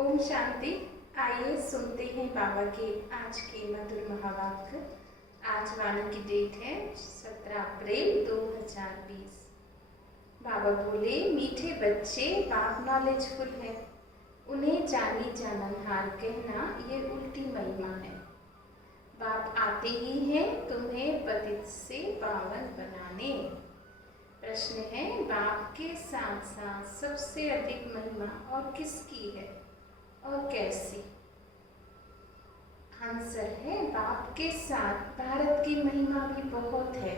ओम शांति। आइए सुनते हैं बाबा के आज के मधुर महावाक्य। आज वाणी की डेट है 17 अप्रैल 2020। बाबा बोले, मीठे बच्चे बाप नॉलेजफुल है, उन्हें जानी जाननहार कहना ये उल्टी महिमा है। बाप आते ही हैं तुम्हें पतित से पावन बनाने। प्रश्न है, बाप के साथ साथ सबसे अधिक महिमा और किसकी है और कैसी? आंसर है, बाप के साथ भारत की महिमा भी बहुत है।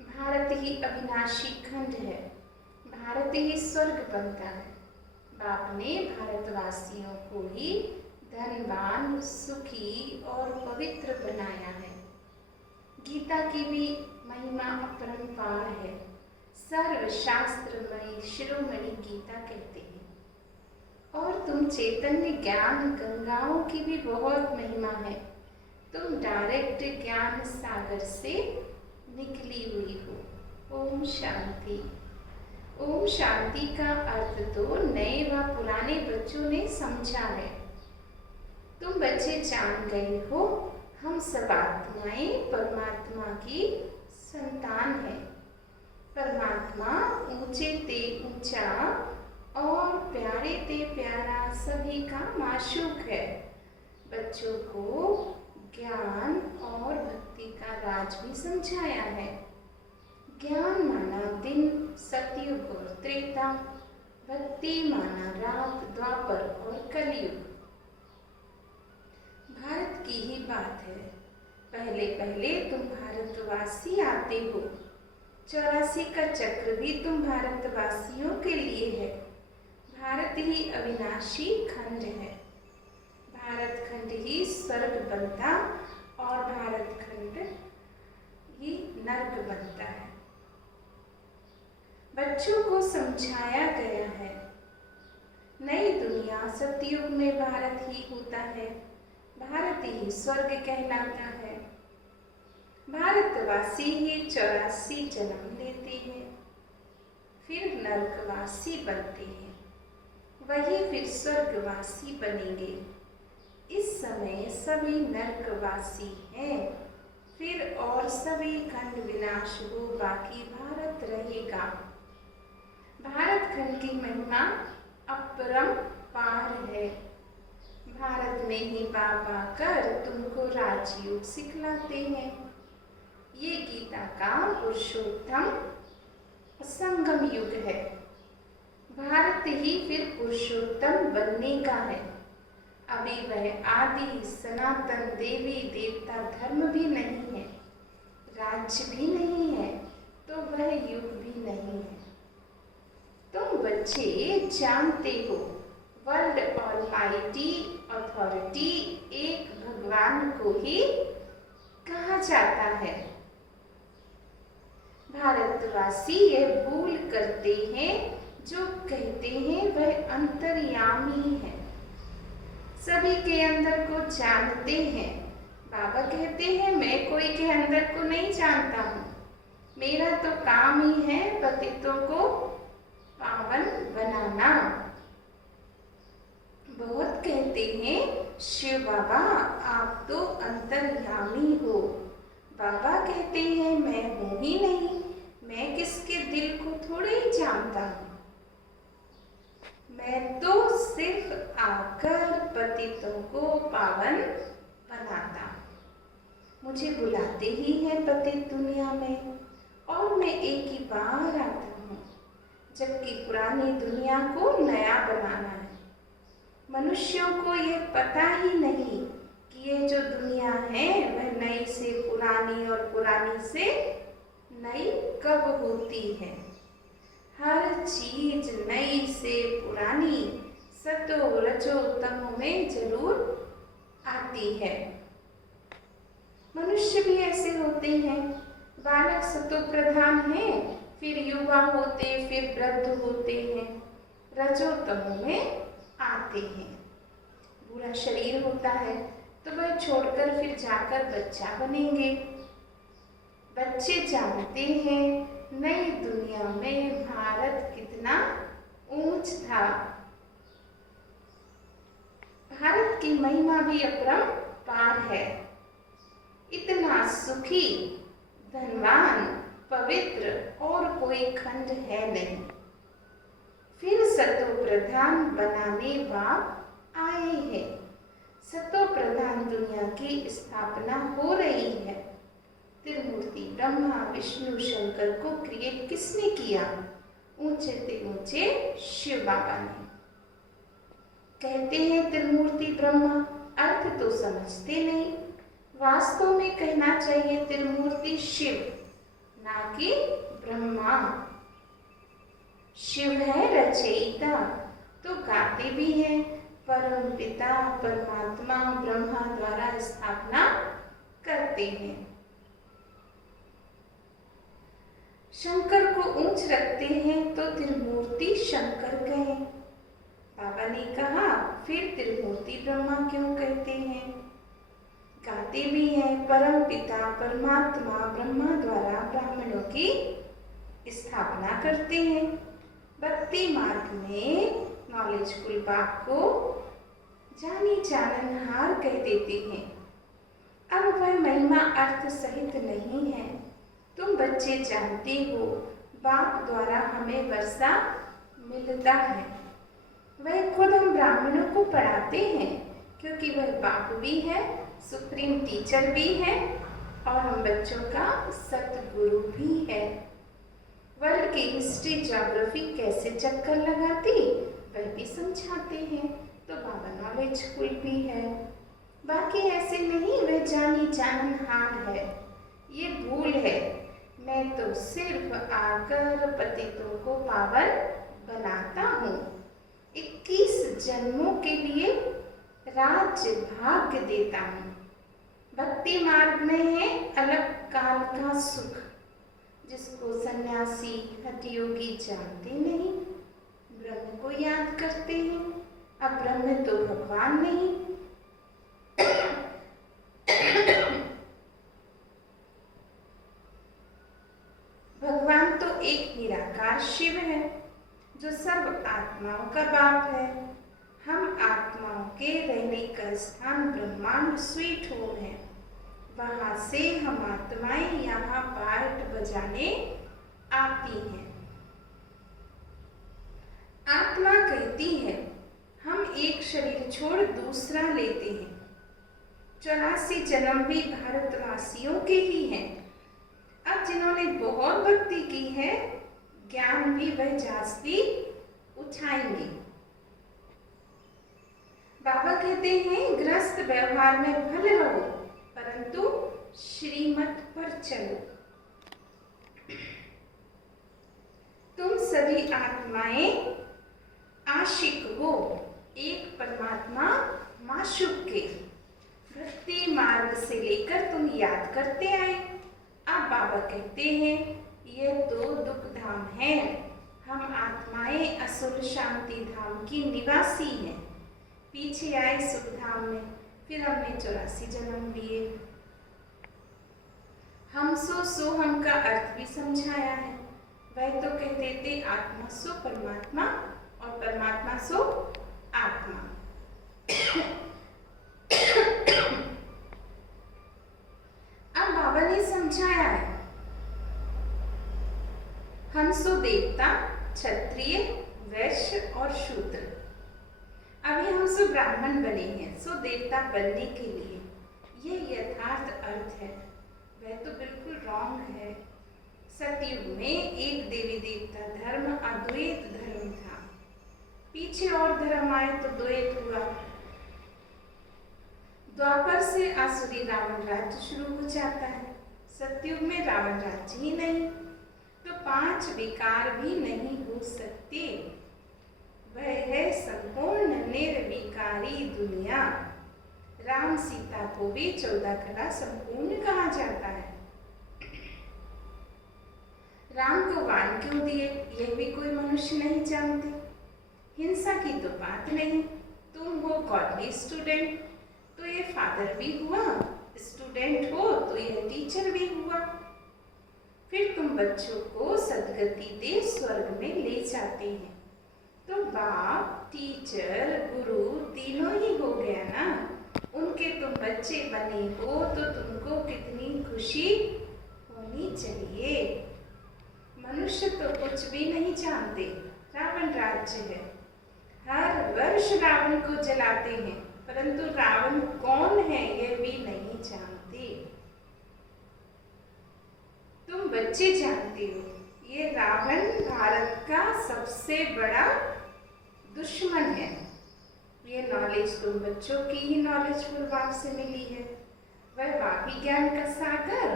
भारत ही अविनाशी खंड है, भारत ही स्वर्ग बनता है। बाप ने भारतवासियों को ही धनवान, सुखी और पवित्र बनाया है। गीता की भी महिमा अपरंपार है। सर्वशास्त्रमयी शिरोमणि गीता कहते हैं। और तुम चैतन्य ज्ञान गंगाओं की भी बहुत महिमा है। तुम डायरेक्ट ज्ञान सागर से निकली हुई हो। ओम शांति। ओम शांति का अर्थ तो नए व पुराने बच्चों ने समझा है। तुम बच्चे जान गए हो, हम सब आत्माएं परमात्मा की संतान है। परमात्मा ऊंचे ते ऊंचा और प्यारे ते प्यारा सभी का माशूक है। बच्चों को ज्ञान और भक्ति का राज भी समझाया है। ज्ञान माना दिन, सतयुग और त्रेता, भक्ति माना रात, द्वापर और कलयुग। भारत की ही बात है। पहले पहले तुम भारतवासी आते हो। 84 का चक्र भी तुम भारतवासियों के लिए है। भारत ही अविनाशी खंड है। भारत खंड ही स्वर्ग बनता और भारत खंड ही नरक बनता है। बच्चों को समझाया गया है, नई दुनिया सतयुग में भारत ही होता है। भारत ही स्वर्ग कहलाता है। भारतवासी ही 84 जन्म लेते हैं, फिर नरकवासी बनते हैं, वही फिर स्वर्गवासी बनेंगे। इस समय सभी नरकवासी हैं, फिर और सभी खंड विनाश हो, बाकी भारत रहेगा। भारत खंड की महिमा अपरंपार है। भारत में ही बाप आकर तुमको राजयोग सिखलाते हैं। ये गीता का पुरुषोत्तम संगम युग है। भारत ही फिर पुरुषोत्तम बनने का है। अभी वह आदि सनातन देवी देवता धर्म भी नहीं है, राज्य भी नहीं है, तो वह युग भी नहीं है। तुम बच्चे जानते हो, वर्ल्ड ऑलमाइटी अथॉरिटी एक भगवान को ही कहा जाता है। भारतवासी यह भूल करते हैं, जो कहते हैं वह अंतर्यामी है, सभी के अंदर को जानते हैं। बाबा कहते हैं, मैं कोई के अंदर को नहीं जानता हूँ, मेरा तो काम ही है पतितों को पावन बनाना। बहुत कहते हैं, शिव बाबा आप तो अंतर्यामी हो। बाबा कहते हैं, मैं हूँ ही नहीं, मैं किसके दिल को थोड़े ही जानता हूँ। मैं तो सिर्फ आकर पतितों को पावन बनाता हूँ। मुझे बुलाते ही है पतित दुनिया में, और मैं एक ही बार आता हूँ, जबकि पुरानी दुनिया को नया बनाना है। मनुष्यों को ये पता ही नहीं कि ये जो दुनिया है वह नई से पुरानी और पुरानी से नई कब होती है। हर चीज नई से पुरानी सतो रजो तमो में जरूर आती है। मनुष्य भी ऐसे होते हैं। बालक सतो प्रधान है, फिर युवा होते, फिर वृद्ध होते हैं, रजो तमो में आते हैं। बुरा शरीर होता है तो वह छोड़कर फिर जाकर बच्चा बनेंगे। बच्चे जानते हैं नई दुनिया में भारत कितना ऊंच था। की महिमा भी अपरंपार है। इतना सुखी, धनवान, पवित्र और कोई खंड है नहीं। फिर सतो प्रधान बनाने बाप आए हैं। सतो प्रधान दुनिया की स्थापना हो रही है। त्रिमूर्ति ब्रह्मा विष्णु शंकर को क्रिएट किसने किया? ऊंचे से ऊंचे शिव बाबा ने। कहते हैं त्रिमूर्ति ब्रह्मा, अर्थ तो समझते नहीं। वास्तव में कहना चाहिए त्रिमूर्ति शिव, ना कि ब्रह्मा। शिव है रचयिता, तो गाते भी हैं परम पिता परमात्मा ब्रह्मा द्वारा स्थापना करते हैं। शंकर को ऊंच रखते हैं तो त्रिमूर्ति शंकर कहें। बाबा ने कहा फिर त्रिमूर्ति ब्रह्मा क्यों कहते हैं? गाते भी हैं परम पिता परमात्मा ब्रह्मा द्वारा ब्राह्मणों की स्थापना करते हैं। भक्ति मार्ग में नॉलेजफुल बाप को जानी जाननहार कह देते हैं। अब वह महिमा अर्थ सहित नहीं है। तुम बच्चे जानते हो बाप द्वारा हमें वर्षा मिलता है। वह खुद हम ब्राह्मणों को पढ़ाते हैं क्योंकि वह बाप भी है, सुप्रीम टीचर भी है और हम बच्चों का सतगुरु भी है। वर्ल्ड की हिस्ट्री ज्योग्राफी कैसे चक्कर लगाती वह भी समझाते हैं, तो बाबा नॉलेजफुल भी है। बाकी ऐसे नहीं वह जानी जाननहार है, ये भूल है। मैं तो सिर्फ आकर पतितों को पावन बनाता हूँ। 21 जन्मों के लिए राज्य भाग्य देता हूँ। भक्ति मार्ग में है अलग काल का सुख, जिसको सन्यासी हठयोगी जानते नहीं, ब्रह्म को याद करते हैं। अब ब्रह्म तो भगवान नहीं, भगवान तो एक निराकार शिव है जो सर्व आत्माओं का बाप है। हम आत्माओं के रहने का स्थान ब्रह्मांड स्वीट होम है। वहां से हम आत्माएं यहाँ पार्ट बजाने आती हैं। आत्मा कहती है हम एक शरीर छोड़ दूसरा लेते हैं। 84 जन्म भी भारतवासियों के ही हैं। अब जिन्होंने बहुत भक्ति की है ज्ञान भी वह जास्ती उठाएंगे। बाबा कहते हैं गृहस्थ व्यवहार में भले रहो परंतु श्रीमत पर चलो। तुम सभी आत्माएं आशिक हो एक परमात्मा माशूक के। भक्ति मार्ग से लेकर तुम याद करते आए। अब बाबा कहते हैं यह तो दुख धाम है। हम आत्माएं असुर शांति धाम की निवासी हैं। पीछे आए सुख धाम में, फिर हमने 84 जन्म लिए। हम सो हम का अर्थ भी समझाया है। वह तो कहते थे आत्मा सो परमात्मा और परमात्मा सो आत्मा। अब बाबा ने समझाया है हम सो देवता क्षत्रिय वैश्य और शूद्र। अभी हम सो ब्राह्मण बने हैं सो देवता बनने के लिए। यह यथार्थ अर्थ है। वह तो बिल्कुल रॉन्ग है। सतयुग में एक देवी देवता धर्म अद्वैत धर्म था। पीछे और धर्म आए तो द्वैत हुआ। द्वापर से आसुरी रावण राज्य शुरू हो जाता है। सतयुग में रावण राज्य ही नहीं तो 5 विकार भी नहीं हो सकते। वह है संपूर्ण निर्विकारी दुनिया। राम सीता को भी 14 कला संपूर्ण कहा जाता है। राम को वाण क्यों दिए यह भी कोई मनुष्य नहीं जानते। हिंसा की तो बात नहीं। तुम हो गॉडली स्टूडेंट तो ये फादर भी हुआ, स्टूडेंट हो तो यह टीचर भी हुआ। फिर तुम बच्चों को सदगति दे स्वर्ग में ले जाते हैं। तो बाप टीचर गुरु तीनों ही हो गया ना। उनके तुम बच्चे बने हो तो तुमको कितनी खुशी होनी चाहिए। मनुष्य तो कुछ भी नहीं जानते, रावण राज्य है। हर वर्ष रावण को जलाते हैं, परंतु रावण कौन है यह भी नहीं जानते। तुम बच्चे जानते हो, ये रावण भारत का सबसे बड़ा दुश्मन है। ये नॉलेज तुम बच्चों की ही नॉलेजफुल बाप से मिली है। वह वापी ज्ञान का सागर,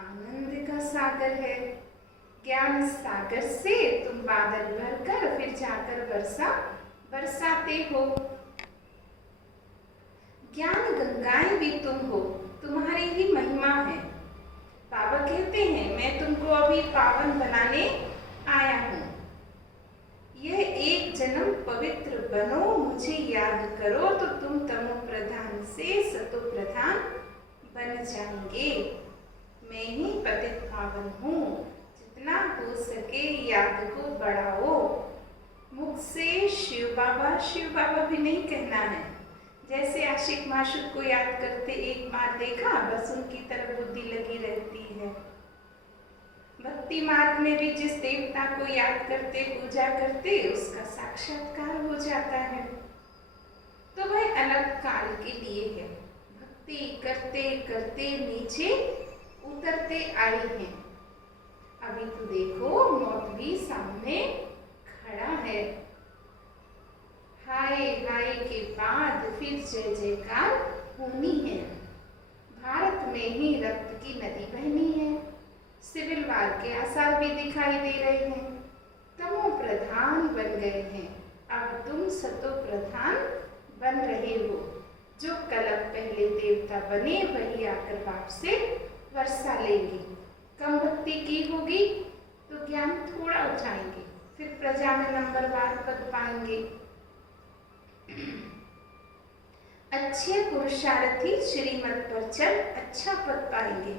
आनंद का सागर है। ज्ञान सागर से तुम बादल भरकर फिर जाकर वर्षा बरसाते हो। ज्ञान गंगाएं भी तुम हो, तुम्हारी ही महिमा है। बाबा कहते हैं मैं तुमको अभी पावन बनाने आया हूँ। यह एक जन्म पवित्र बनो, मुझे याद करो तो तुम तमो प्रधान से सतो प्रधान बन जाएंगे। मैं ही पतित पावन हूँ, जितना हो सके याद को बढ़ाओ। मुख से शिव बाबा भी नहीं कहना है। जैसे आशिक माशूक को याद करते एक बार देखा, बस उनकी तरफ बुद्धि लगी रहती है। भक्ति मार्ग में भी जिस देवता को याद करते पूजा करते उसका साक्षात्कार हो जाता है। तो वह अलग काल के लिए है। भक्ति करते करते नीचे उतरते आए हैं। अभी तो देखो मौत भी सामने खड़ा है। हाय हाय के बाद फिर जय जयकार होनी है। भारत में ही रक्त की नदी बहनी है। सिविल वार के आसार भी दिखाई दे रहे हैं। तमो प्रधान बन गए हैं, अब तुम सतो प्रधान बन रहे हो। जो कलप पहले देवता बने वही आकर बाप से वर्षा लेंगे। कम भक्ति की होगी तो ज्ञान थोड़ा उठाएंगे, फिर प्रजा में नंबरवार पद पाएंगे। अच्छे पुरुषार्थी श्रीमत पर चल अच्छा पद पाएंगे।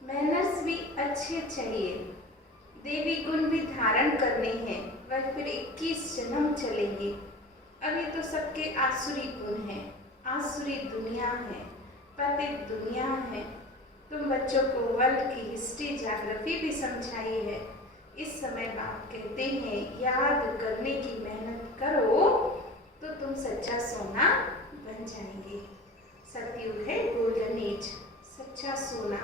मैनर्स भी अच्छे चाहिए। देवी गुण भी धारण करने हैं, वह फिर 21 जन्म चलेंगे। अभी तो सबके आसुरी गुण हैं, आसुरी दुनिया है, पतित दुनिया है। तुम बच्चों को वर्ल्ड की हिस्ट्री ज्योग्राफी भी समझाई है। इस समय बाप कहते हैं याद करने की मेहनत करो तो तुम सच्चा सोना बन जाएंगे। सतयुग है गोल्डन एज, सच्चा सोना।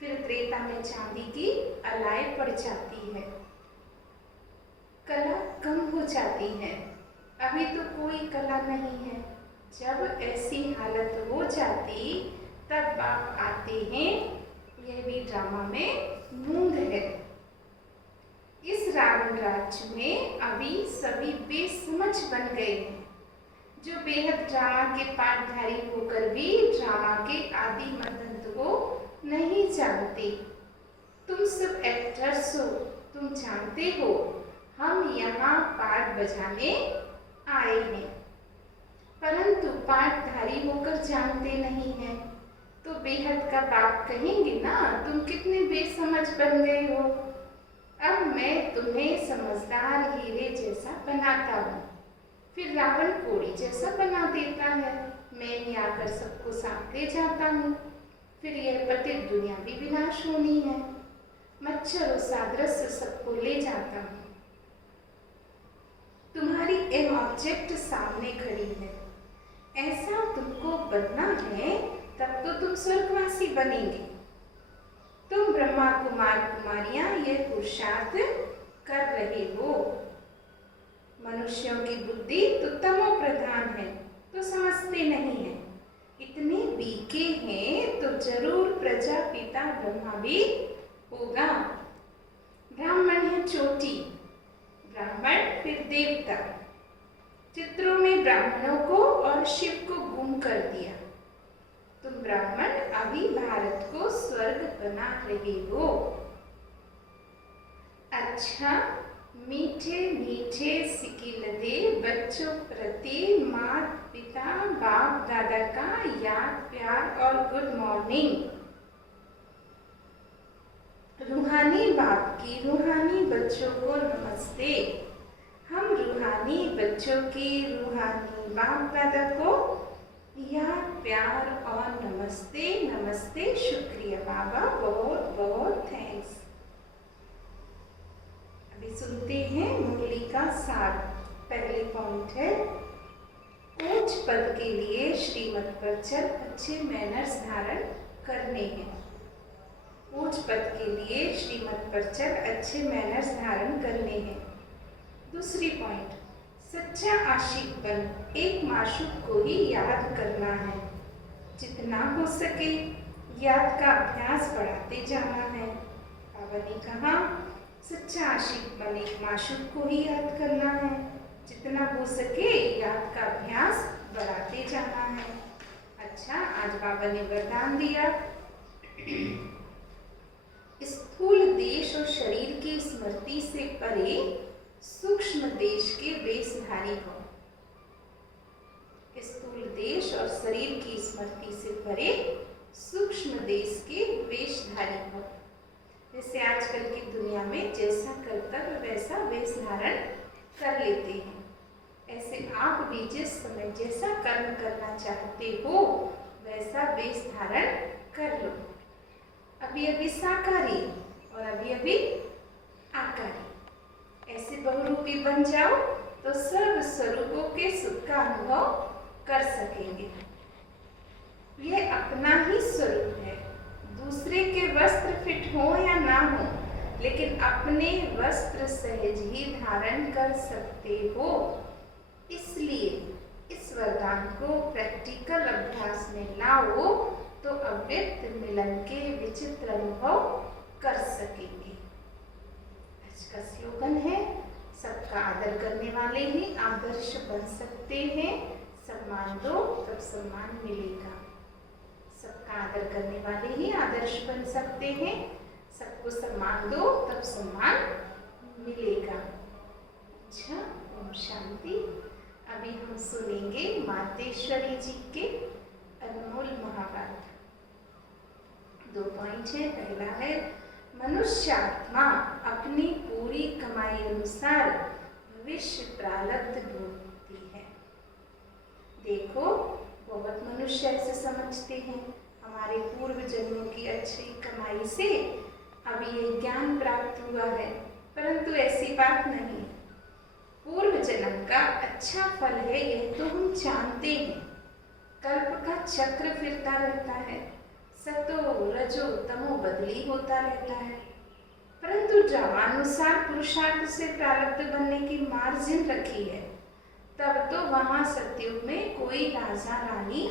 फिर त्रेता में चांदी की अलाय पड़ जाती है, कला कम हो जाती है। अभी तो कोई कला नहीं है। जब ऐसी हालत हो जाती तब बाप आते हैं। यह भी ड्रामा में मूंद है। इस रावण राज्य में अभी सभी बेसमझ बन गए हैं, जो बेहद ड्रामा के पाठधारी होकर भी ड्रामा के आदि मदंत को नहीं जानते। तुम सब एक्टर्स हो, तुम जानते हो हम यहाँ पाठ बजाने आए हैं, परंतु पाठधारी होकर जानते नहीं हैं। तो बेहद का बाप कहेंगे ना तुम कितने बेसमझ बन गए हो। अब मैं तुम्हें समझदार हीरे जैसा बनाता हूँ, फिर रावण कोड़ी जैसा बना देता है। मैं ही आकर सबको साथ ले जाता हूँ, फिर यह पतित दुनिया भी विनाश होनी है। मच्छरों सादृश्य सबको ले जाता हूँ। तुम्हारी एम ऑब्जेक्ट सामने खड़ी है। ऐसा तुमको बनना है तब तो तुम स्वर्गवासी बनेंगे। तुम ब्रह्मा कुमार कुमारियां ये पुरुषार्थ कर रहे हो। मनुष्यों की बुद्धि तो तमो प्रधान है, तो समझते नहीं है। इतने बीके हैं तो जरूर प्रजापिता ब्रह्मा भी होगा। ब्राह्मण है चोटी, ब्राह्मण फिर देवता। चित्रों में ब्राह्मणों को और शिव को गुम कर दिया। तुम ब्राह्मण अभी भारत को स्वर्ग बना रहे हो। अच्छा, मीठे मीठे सिकिलदे बच्चों प्रति माता पिता बाप दादा का याद प्यार और गुड मॉर्निंग। रूहानी बाप की रूहानी बच्चों को नमस्ते। हम रूहानी बच्चों की रूहानी बाप दादा को याद, प्यार और नमस्ते नमस्ते, शुक्रिया बाबा, बहुत बहुत थैंक्स। अभी सुनते हैं मुरली का सार। पहले पॉइंट है, उच्च पद के लिए श्रीमत पर चल अच्छे मैनर्स धारण करने हैं। उच्च पद के लिए श्रीमत पर चल अच्छे मैनर्स धारण करने हैं। दूसरी पॉइंट, सच्चा आशिक बन एक माशूक को ही याद करना है। जितना हो सके याद का अभ्यास बढ़ाते जाना है। बाबा ने कहा सच्चा आशिक बन एक माशूक को ही याद करना है। जितना हो सके याद का अभ्यास बढ़ाते जाना है। अच्छा, आज बाबा ने वरदान दिया, स्थूल देश और शरीर की स्मृति से परे सूक्ष्म देश के वेशधारी हो। स्थूल देश और शरीर की स्मृति से परे सूक्ष्म देश के वेशधारी हो। जैसे आजकल की दुनिया में जैसा कर्तव्य वैसा वेश धारण कर लेते हैं, ऐसे आप भी जिस समय जैसा कर्म करना चाहते हो वैसा वेश धारण कर लो। अभी अभी साकारी और अभी अभी आकारी, ऐसे बहुरूपी बन जाओ तो सर्व स्वरूपों के सुख का अनुभव कर सकेंगे। यह अपना ही स्वरूप है। दूसरे के वस्त्र फिट हो या ना हो, लेकिन अपने वस्त्र सहज ही धारण कर सकते हो। इसलिए इस वरदान को प्रैक्टिकल अभ्यास में लाओ तो अव्यक्त मिलन के विचित्र अनुभव कर सकेंगे। आज का स्लोगन है, सबका आदर करने वाले ही आदर्श बन सकते हैं। सम्मान दो तब सम्मान मिलेगा। सबका आदर करने वाले ही आदर्श बन सकते हैं। सबको सम्मान दो तब सम्मान मिलेगा। अच्छा, ओम शांति। अभी हम सुनेंगे मातेश्वरी जी के अनमोल महावाक्य। 2 पॉइंट है। पहला है, मनुष्यात्मा अपनी पूरी कमाई अनुसार भविष्य प्रारब्ध भोगती है। देखो, बहुत मनुष्य ऐसे समझते हैं हमारे पूर्व जन्मों की अच्छी कमाई से अभी ये ज्ञान प्राप्त हुआ है, परंतु ऐसी बात नहीं। पूर्व जन्म का अच्छा फल है यह तो हम जानते हैं। कल्प का चक्र फिरता रहता है, सतो रजो तमो बदली होता रहता है, परंतु जवानुसार पुरुषार्थ से प्रारब्ध बनने की मार्जिन रखी है। तब तो वहां सतयुग में कोई राजा रानी,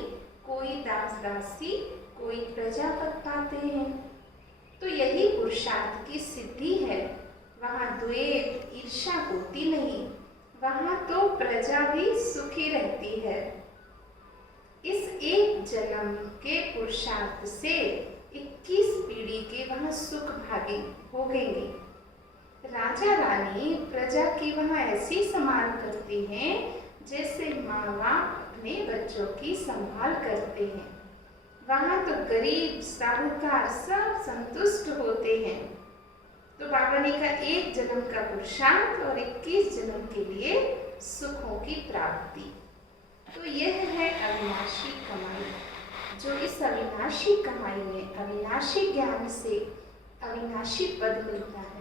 कोई दास दासी, कोई प्रजापत पाते हैं। तो यही पुरुषार्थ की सिद्धि है। वहां द्वेष ईर्ष्या होती नहीं, वहां तो प्रजा भी सुखी रहती है। इस एक जन्म के पुरुषार्थ से 21 पीढ़ी के वहां सुख भागी भोगेंगे। राजा रानी प्रजा की वहां ऐसी संभाल करते हैं जैसे माँ बाप अपने बच्चों की संभाल करते हैं। वहां तो गरीब साहूकार सब संतुष्ट होते हैं। तो बाबा ने कहा, एक जन्म का पुरुषार्थ और 21 जन्म के लिए सुखों की प्राप्ति। तो यह है अविनाशी कमाई, जो इस अविनाशी कमाई में अविनाशी ज्ञान से अविनाशी पद मिलता है।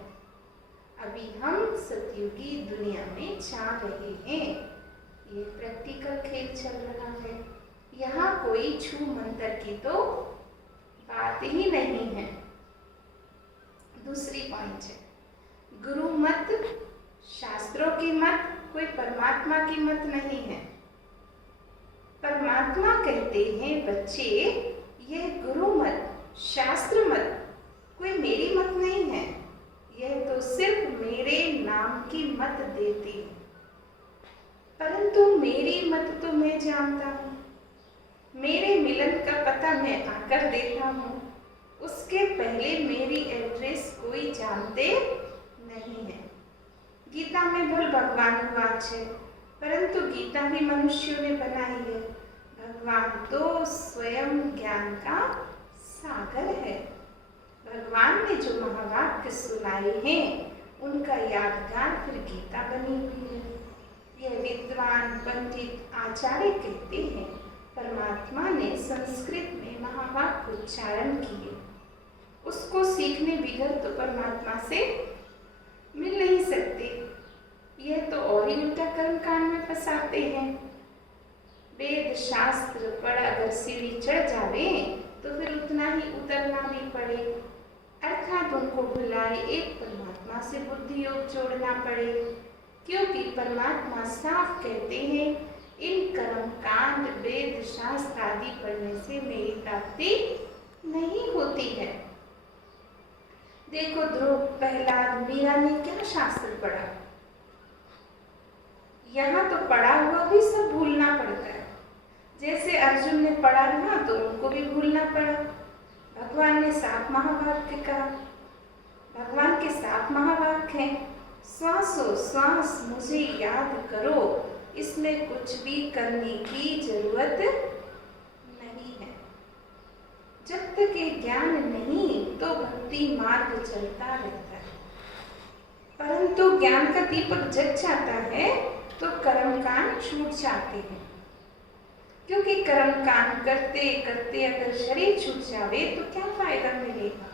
अभी हम सतयुगी दुनिया में जा रहे हैं। ये प्रैक्टिकल खेल चल रहा है। यहाँ कोई छू मंत्र की तो बात ही नहीं है। दूसरी पॉइंट है, गुरु मत, शास्त्रों की मत, कोई परमात्मा की मत नहीं है। परमात्मा कहते हैं बच्चे, यह गुरु मत, शास्त्र मत, कोई मेरी मत नहीं है। यह तो सिर्फ मेरे नाम की मत देती है, परंतु मेरी मत तो मैं जानता हूँ। मेरे मिलन का पता मैं आकर देता हूँ। उसके पहले मेरी एड्रेस कोई जानते नहीं है। गीता में भल भगवान वाच है, परंतु गीता भी मनुष्यों ने बनाई है। भगवान तो स्वयं ज्ञान का सागर है। भगवान ने जो महावाक्य सुनाए हैं उनका यादगार फिर गीता बनी हुई है। यह विद्वान पंडित आचार्य कहते हैं, परमात्मा ने संस्कृत में महावाक्य उच्चारण किए, उसको सीखने बिगड़ तो परमात्मा से मिल नहीं सकते। यह तो और ही उल्टा कर्म कांड में फंसाते हैं। वेद शास्त्र पर अगर सीढ़ी चढ़ जावे तो फिर उतना ही उतरना भी पड़े, अर्थात उनको भुलाए एक परमात्मा से बुद्धि योग जोड़ना पड़े, क्योंकि परमात्मा साफ कहते हैं, इन कर्म कांड वेद शास्त्र आदि पढ़ने से मेरी प्राप्ति नहीं होती है। देखो ध्रुव, प्रहलाद, मीरा ने क्या शास्त्र पढ़ा, यहाँ तो पढ़ा हुआ भी सब भूलना पड़ता है। जैसे अर्जुन ने पढ़ा ना तो उनको भी भूलना पड़ा। भगवान ने 7 महावाक्य कहा, भगवान के 7 महावाक्य हैं, श्वासों श्वास मुझे याद करो, इसमें कुछ भी करने की जरूरत नहीं है। जब तक ये ज्ञान नहीं तो भक्ति मार्ग चलता रहता है, परंतु ज्ञान का दीपक जग जाता है तो कर्मकांड छूट जाते हैं, क्योंकि कर्मकांड करते करते अगर शरीर छूट जावे तो क्या फायदा मिलेगा,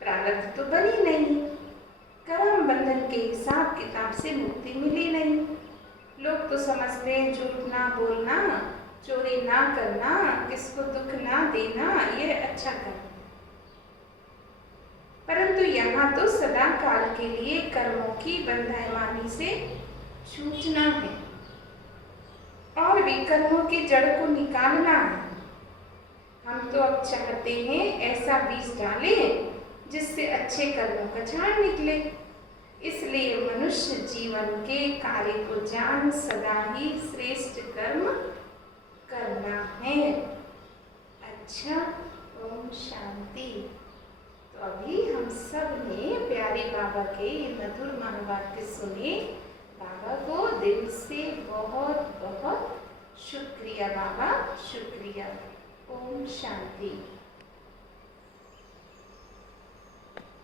प्रारब्ध तो बनी नहीं, कर्म बंधन के हिसाब किताब से मुक्ति मिली नहीं। लोग तो समझते हैं झूठ ना बोलना, चोरी ना करना, किसको दुख ना देना, ये अच्छा कर्म, परंतु यहाँ तो सदा काल के लिए कर्मों की बंधायमानी से छूटना है और विकर्मों की जड़ को निकालना है। हम तो अब चाहते हैं ऐसा बीज डालें जिससे अच्छे कर्मों का झाड़ निकले। इसलिए मनुष्य जीवन के कार्य को जान सदा ही श्रेष्ठ कर्म करना है। अच्छा, ओम शांति। तो अभी हम सब ने प्यारे बाबा के मधुर महावाक्य सुने। बाबा को दिल से बहुत बहुत शुक्रिया बाबा, शुक्रिया। ओम शांति।